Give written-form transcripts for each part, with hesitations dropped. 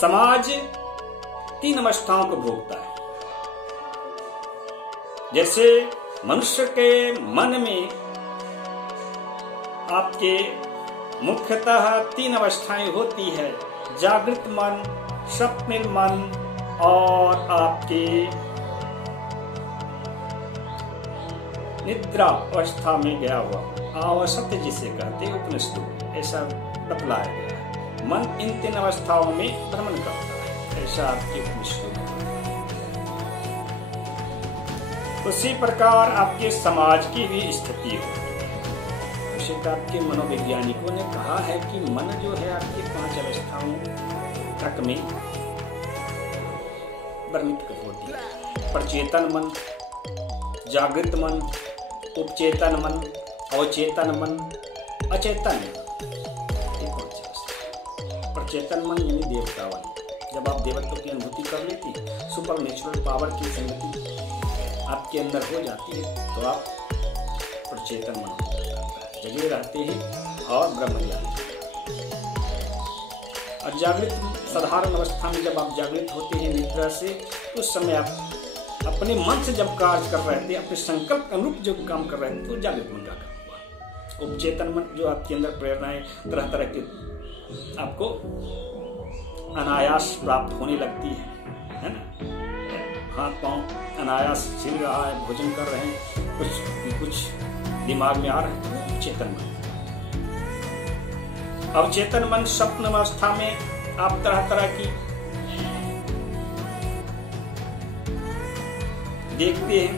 समाज 3 अवस्थाओं को भोगता है। जैसे मनुष्य के मन में आपके मुख्यतः 3 अवस्थाएं होती है, जागृत मन, स्वप्निल मन और आपके निद्रा अवस्था में गया हुआ आवसत्य जिसे कहते हैं उपनिषदों में ऐसा बतलाया गया है। मन इन 3 अवस्थाओं में भ्रमण करता है, ऐसा आपके उपनिषदों में। उसी प्रकार आपके समाज की भी स्थिति होती है। उसी का आपके मनोवैज्ञानिकों ने कहा है कि मन जो है आपकी 5 अवस्थाओं तक में वर्णित होती है। प्रचेतन मन, जागृत मन, उपचेतन मन, अवचेतन मन, अचेतन मन। प्रचेतन मन यानी देवता वाली, जब आप देवत्व की अनुभूति कर लेती है, सुपर नेचुरल पावर की संगति आपके अंदर हो जाती है, तो आप प्रचेतन मन हो जाता है, जगे रहते हैं और ब्रह्म ज्ञान। और जागृत साधारण अवस्था में जब आप जागृत होते हैं निद्रा से, तो उस समय आप अपने मन से जब कार्य कर रहे थे, अपने संकल्प के अनुरूप जो काम कर रहे थे, तो जागृत मन का काम हुआ। उपचेतन मन जो आपके अंदर प्रेरणाएं तरह तरह के आपको अनायास प्राप्त होने लगती है ना। हाथ पांव अनायास छिल रहा है, भोजन कर रहे हैं, कुछ दिमाग में आ रहा है, उपचेतन मन। अवचेतन मन स्वप्न अवस्था में आप तरह तरह की देखते हैं,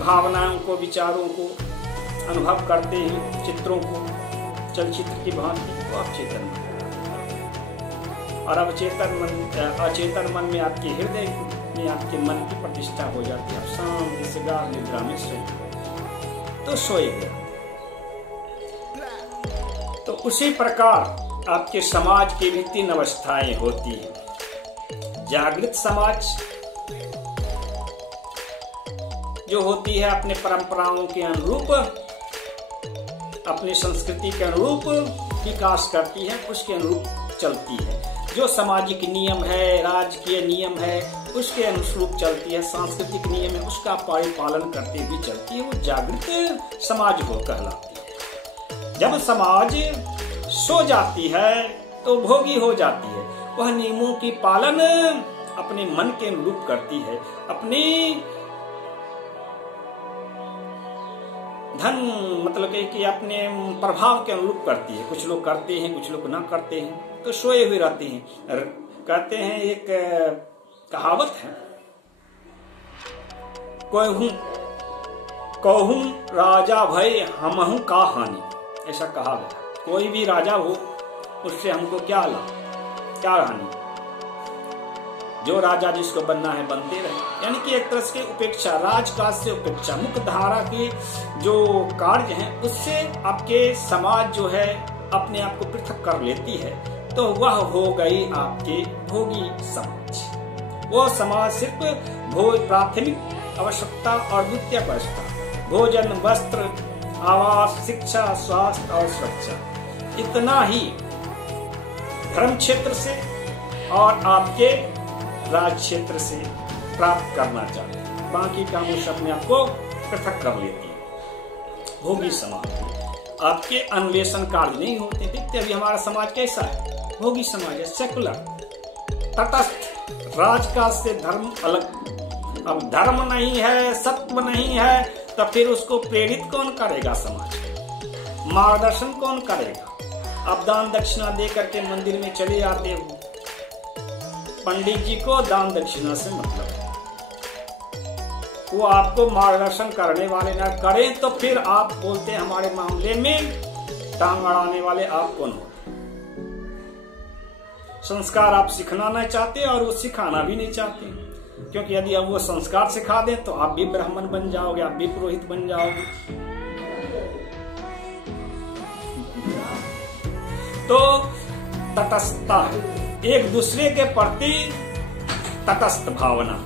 भावनाओं को, विचारों को अनुभव करते हैं, चित्रों को चलचित्र की भांति, तो अवचेतन मन। और अचेतन मन में आपके हृदय में आपके मन की प्रतिष्ठा हो जाती है, आप शांति से गाढ़ निद्रा में सोए गए। तो उसी प्रकार आपके समाज की भी 3 अवस्थाएं होती हैं। जागृत समाज जो होती है अपने परंपराओं के अनुरूप, अपनी संस्कृति के अनुरूप विकास करती है, उसके अनुरूप चलती है। जो सामाजिक नियम है, राजकीय नियम है, उसके अनुरूप चलती है, सांस्कृतिक नियम है, उसका पालन करते हुए चलती है, वो जागृत समाज हो कहलाती है। जब समाज सो जाती है तो भोगी हो जाती है, वह नियमों की पालन अपने मन के अनुरूप करती है, अपनी धन मतलब कि अपने प्रभाव के अनुरूप करती है। कुछ लोग करते हैं, कुछ लोग ना करते हैं, तो सोए हुए रहते हैं। कहते हैं, एक कहावत है, कहूं राजा भय हमहु का हानि, ऐसा कहा गया। कोई भी राजा हो, उससे हमको क्या लाभ, क्या हानि। जो राजा जिसको बनना है बनते रहे, यानी कि एक तरह से उपेक्षा, राजकाज से उपेक्षा, मुख्य धारा के जो कार्य हैं उससे आपके समाज जो है अपने आप को पृथक कर लेती है, तो वह हो गई आपके भोगी समाज। वो समाज सिर्फ प्राथमिक आवश्यकता और द्वितीयक आवश्यकता, भोजन, वस्त्र, आवास, शिक्षा, स्वास्थ्य और सुरक्षा, इतना ही धर्म क्षेत्र से और आपके राज क्षेत्र से प्राप्त करना चाहते हैं। बाकी कामों से अपने आप को पृथक कर लेती है। भोगी समाज आपके अन्वेषण कार्य नहीं होते। देखते अभी हमारा समाज कैसा है, भोगी समाज है, सेकुलर, तटस्थ, राजकाज से धर्म अलग। अब धर्म नहीं है, सत्व नहीं है, तो फिर उसको प्रेरित कौन करेगा, समाज मार्गदर्शन कौन करेगा। अब दान दक्षिणा दे करके मंदिर में चले आते हो, पंडित जी को दान दक्षिणा से मतलब है, वो आपको मार्गदर्शन करने वाले ना करें, तो फिर आप बोलते हैं हमारे मामले में टांग अड़ाने वाले आप कौन होते। संस्कार आप सिखाना नहीं चाहते और वो सिखाना भी नहीं चाहते, क्योंकि यदि अब वो संस्कार सिखा दें तो आप भी ब्राह्मण बन जाओगे, आप भी पुरोहित बन जाओगे। तो तटस्थता है, एक दूसरे के प्रति तटस्थ भावना,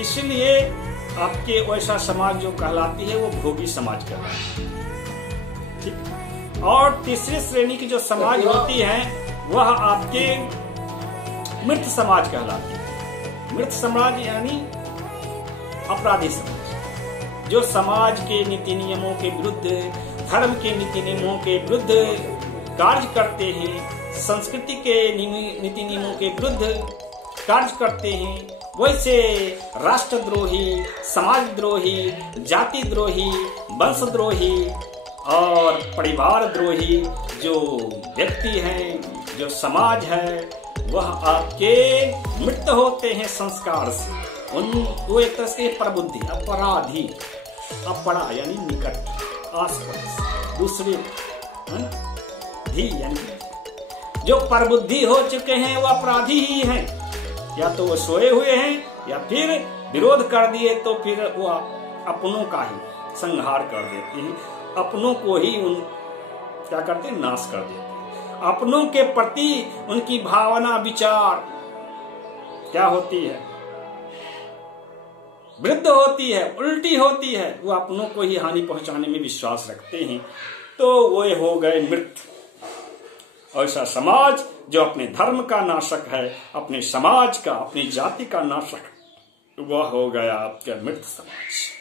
इसलिए आपके वैसा समाज जो कहलाती है वो भोगी समाज कहलाती है। ठीक। और तीसरी श्रेणी की जो समाज होती है वह आपके मृत समाज कहलाती है। मृत समाज यानी अपराधी समाज, जो समाज के नीति नियमों के विरुद्ध, धर्म के नीति नियमों के विरुद्ध कार्य करते हैं, संस्कृति के नीति नियमों के विरुद्ध कार्य करते हैं, वैसे राष्ट्रद्रोही, समाजद्रोही, जाति द्रोही, वंशद्रोही और परिवार द्रोही जो व्यक्ति हैं, जो समाज है, वह आपके मृत होते हैं संस्कार से। वो एक तरह से प्रबुद्धि, अपराधी, अपरा यानी निकट, आसपास, दूसरे, धी यानी जो प्रबुद्धि हो चुके हैं वो अपराधी ही हैं। या तो वो सोए हुए हैं या फिर विरोध कर दिए तो फिर वो अपनों का ही संहार कर देते हैं, अपनों को ही क्या करते हैं, नाश कर देते हैं। अपनों के प्रति उनकी भावना, विचार क्या होती है, वृद्ध होती है, उल्टी होती है। वो अपनों को ही हानि पहुंचाने में विश्वास रखते हैं, तो वो हो गए मृत। ऐसा समाज जो अपने धर्म का नाशक है, अपने समाज का, अपनी जाति का नाशक, वह हो गया आपका मृत समाज।